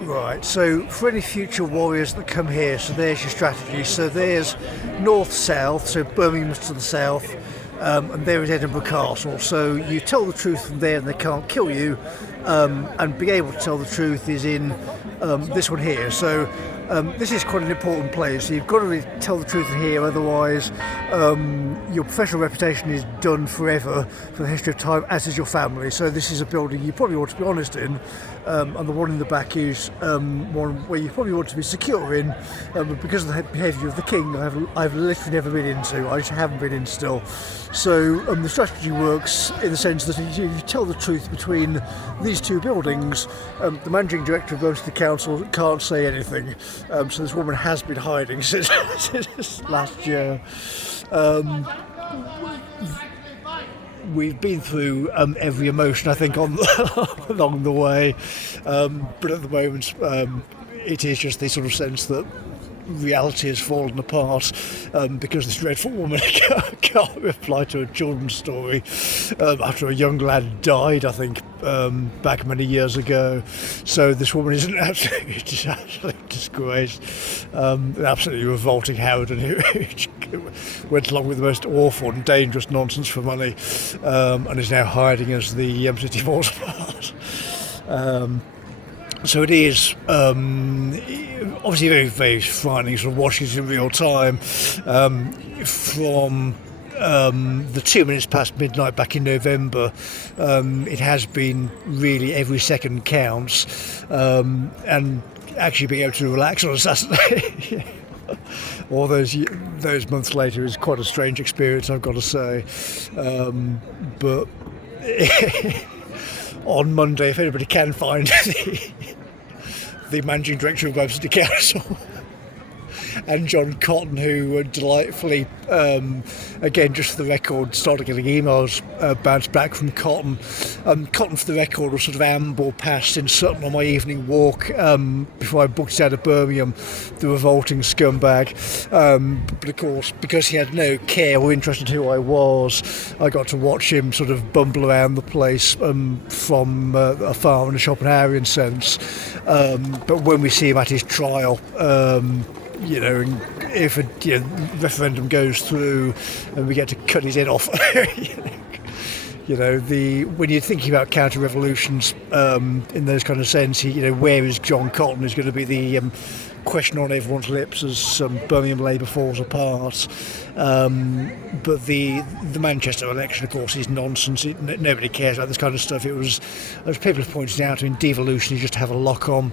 Right, so for any future warriors that come here, so there's your strategy. So there's north-south, so Birmingham's to the south, and there is Edinburgh Castle. So you tell the truth from there and they can't kill you, and being able to tell the truth is in this one here. So this is quite an important place. So you've got to really tell the truth in here, otherwise your professional reputation is done forever for the history of time, as is your family. So this is a building you probably want to be honest in, and the one in the back is one where you probably want to be secure in, but because of the behaviour of the king, I've literally never been into. I just haven't been in still. So the strategy works in the sense that if you tell the truth between these two buildings, the managing director of the council can't say anything. So this woman has been hiding since last year. We've been through every emotion, I think, along the way, but at the moment it is just the sort of sense that reality has fallen apart because this dreadful woman can't reply to a children's story after a young lad died, I think, back many years ago. So this woman is an absolute disgrace, an absolutely revolting Howden who went along with the most awful and dangerous nonsense for money, and is now hiding as the city falls apart. So it is obviously very, very frightening sort of watching it in real time from the 2 minutes past midnight back in November. It has been really every second counts, and actually being able to relax on a Saturday all those months later is quite a strange experience, I've got to say. But on Monday, if anybody can find the managing director of Webster Council and John Cotton, who delightfully, again, just for the record, started getting emails bounced back from Cotton. Cotton, for the record, was sort of amble past in Sutton on my evening walk before I booked it out of Birmingham, the revolting scumbag. But of course, because he had no care or interest in who I was, I got to watch him sort of bumble around the place from afar in a Schopenhauerian sense. But when we see him at his trial, and if a referendum goes through and we get to cut his head off, when you're thinking about counter-revolutions in those kind of sense, where is John Cotton is going to be the question on everyone's lips as Birmingham Labour falls apart. But the Manchester election, of course, is nonsense. Nobody cares about this kind of stuff. It was, as people have pointed out, in devolution you just have a lock-on.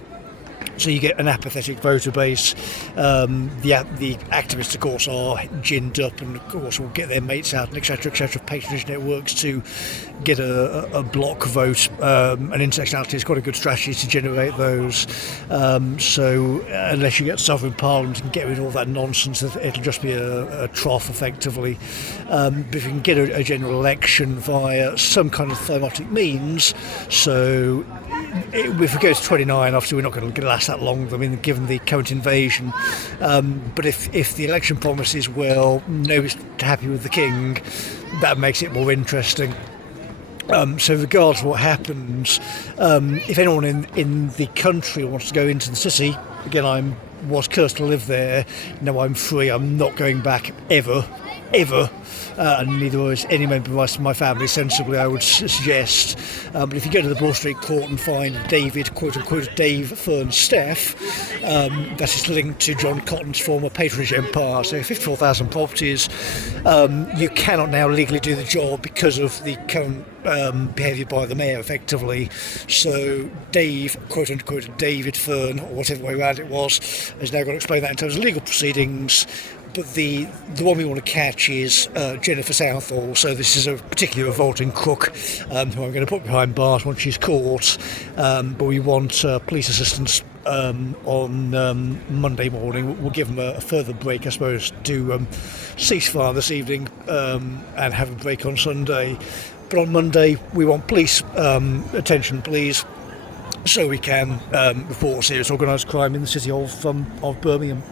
So you get an apathetic voter base. The activists, of course, are ginned up and, of course, will get their mates out and etc., patronage networks to get a block vote. And intersectionality is quite a good strategy to generate those. So unless you get sovereign parliament and get rid of all that nonsense, it'll just be a trough, effectively. But if you can get a general election via some kind of thermotic means, so if it goes to 29, obviously we're not going to last that long, given the current invasion. But if the election promises, well, nobody's happy with the king, that makes it more interesting. So regardless of what happens, if anyone in the country wants to go into the city, again, I was cursed to live there, now I'm free, I'm not going back ever, and neither is any member of my family, sensibly, I would suggest. But if you go to the Broad Street Court and find David, quote-unquote, Dave Fern Steff, that is linked to John Cotton's former patronage empire, so 54,000 properties, you cannot now legally do the job because of the current behaviour by the mayor, effectively. So Dave, quote-unquote, David Fern, or whatever way around it was, has now got to explain that in terms of legal proceedings. But the one we want to catch is Jennifer Southall. So this is a particularly revolting crook who I'm going to put behind bars once she's caught. But we want police assistance on Monday morning. We'll give them a further break, I suppose, to cease fire this evening and have a break on Sunday. But on Monday, we want police attention, please, so we can report serious organised crime in the city of Birmingham.